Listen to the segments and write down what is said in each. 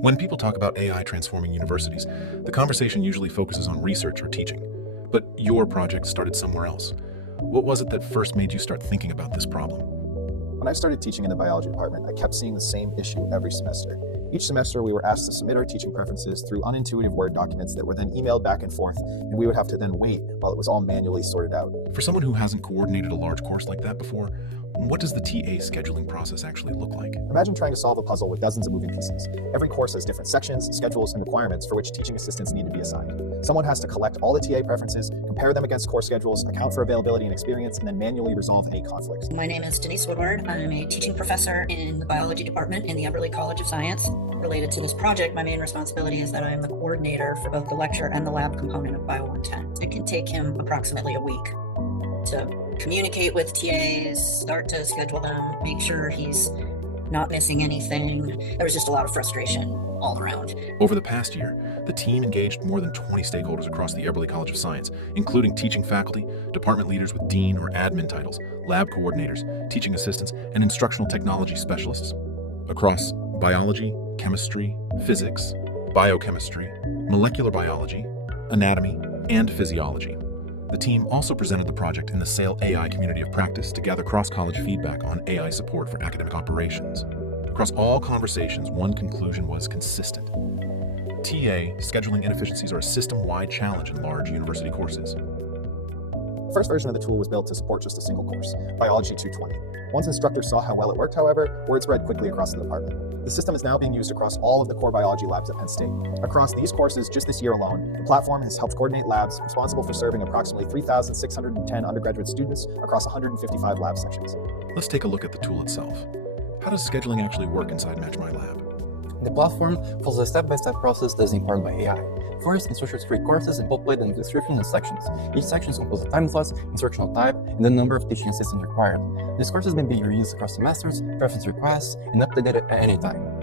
When people talk about AI transforming universities, the conversation usually focuses on research or teaching. But your project started somewhere else. What was it that first made you start thinking about this problem? When I started teaching in the biology department, I kept seeing the same issue every semester. Each semester, we were asked to submit our teaching preferences through unintuitive Word documents that were then emailed back and forth, and we would have to then wait while it was all manually sorted out. For someone who hasn't coordinated a large course like that before, what does the TA scheduling process actually look like? Imagine trying to solve a puzzle with dozens of moving pieces. Every course has different sections, schedules, and requirements for which teaching assistants need to be assigned. Someone has to collect all the TA preferences, compare them against course schedules, account for availability and experience, and then manually resolve any conflicts. My name is Denise Woodward. I'm a teaching professor in the biology department in the Eberly College of Science. Related to this project, my main responsibility is that I am the coordinator for both the lecture and the lab component of Bio 110. It can take him approximately a week to communicate with TAs, start to schedule them, make sure he's not missing anything. There was just a lot of frustration all around. Over the past year, the team engaged more than 20 stakeholders across the Eberly College of Science, including teaching faculty, department leaders with dean or admin titles, lab coordinators, teaching assistants, and instructional technology specialists. Across biology, chemistry, physics, biochemistry, molecular biology, anatomy, and physiology. The team also presented the project in the SAIL AI community of practice to gather cross-college feedback on AI support for academic operations. Across all conversations, one conclusion was consistent. TA scheduling inefficiencies are a system-wide challenge in large university courses. The first version of the tool was built to support just a single course, Biology 220. Once instructors saw how well it worked, however, word spread quickly across the department. The system is now being used across all of the core biology labs at Penn State. Across these courses, just this year alone, the platform has helped coordinate labs responsible for serving approximately 3,610 undergraduate students across 155 lab sections. Let's take a look at the tool itself. How does scheduling actually work inside MatchMyLab? The platform follows a step-by-step process that is empowered by AI. First, instructors create courses and populate them with descriptions and sections. Each section is composed of time slots, instructional type, and the number of teaching assistants required. These courses may be reused across semesters, preference requests, and updated at any time.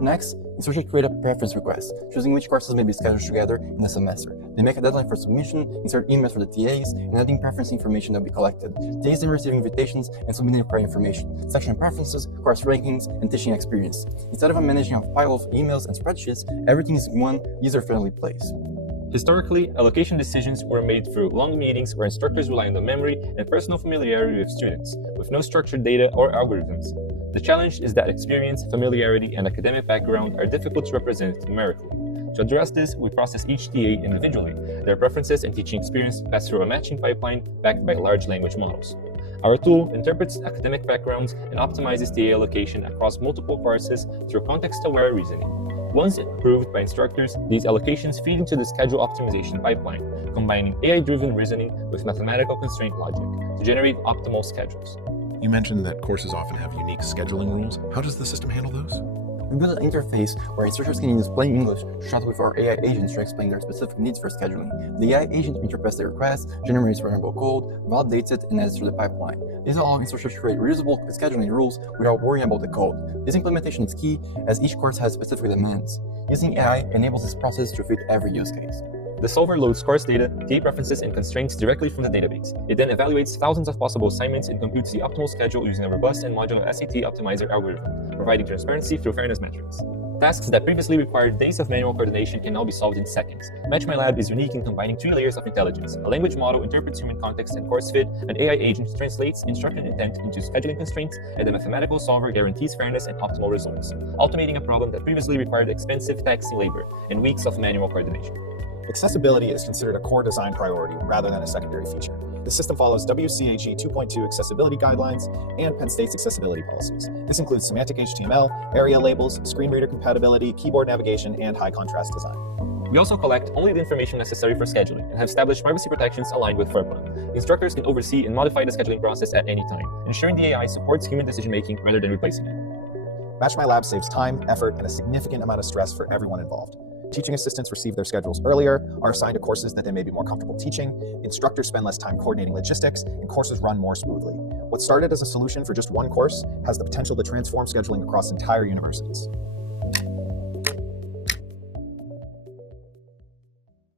Next, instructors create a preference request, choosing which courses may be scheduled together in the semester. They make a deadline for submission, insert emails for the TAs, and adding preference information that will be collected. TAs then receive invitations and submitting prior information, section preferences, course rankings, and teaching experience. Instead of managing a pile of emails and spreadsheets, everything is in one user-friendly place. Historically, allocation decisions were made through long meetings where instructors rely on the memory and personal familiarity with students, with no structured data or algorithms. The challenge is that experience, familiarity, and academic background are difficult to represent numerically. To address this, we process each TA individually. Their preferences and teaching experience pass through a matching pipeline backed by large language models. Our tool interprets academic backgrounds and optimizes TA allocation across multiple courses through context-aware reasoning. Once approved by instructors, these allocations feed into the schedule optimization pipeline, combining AI-driven reasoning with mathematical constraint logic to generate optimal schedules. You mentioned that courses often have unique scheduling rules. How does the system handle those? We built an interface where instructors can use plain English to chat with our AI agents to explain their specific needs for scheduling. The AI agent interprets the request, generates runnable code, validates it, and adds to the pipeline. This allows instructors to create reusable scheduling rules without worrying about the code. This implementation is key as each course has specific demands. Using AI enables this process to fit every use case. The solver loads course data, TA preferences, and constraints directly from the database. It then evaluates thousands of possible assignments and computes the optimal schedule using a robust and modular SAT optimizer algorithm, providing transparency through fairness metrics. Tasks that previously required days of manual coordination can now be solved in seconds. MatchMyLab is unique in combining two layers of intelligence. A language model interprets human context and course fit, an AI agent translates instruction intent into scheduling constraints, and the mathematical solver guarantees fairness and optimal results, automating a problem that previously required expensive taxi labor and weeks of manual coordination. Accessibility is considered a core design priority rather than a secondary feature. The system follows WCAG 2.2 accessibility guidelines and Penn State's accessibility policies. This includes semantic HTML, area labels, screen reader compatibility, keyboard navigation, and high contrast design. We also collect only the information necessary for scheduling and have established privacy protections aligned with FERPA. Instructors can oversee and modify the scheduling process at any time, ensuring the AI supports human decision-making rather than replacing it. MatchMyLab saves time, effort, and a significant amount of stress for everyone involved. Teaching assistants receive their schedules earlier, are assigned to courses that they may be more comfortable teaching, instructors spend less time coordinating logistics, and courses run more smoothly. What started as a solution for just one course has the potential to transform scheduling across entire universities.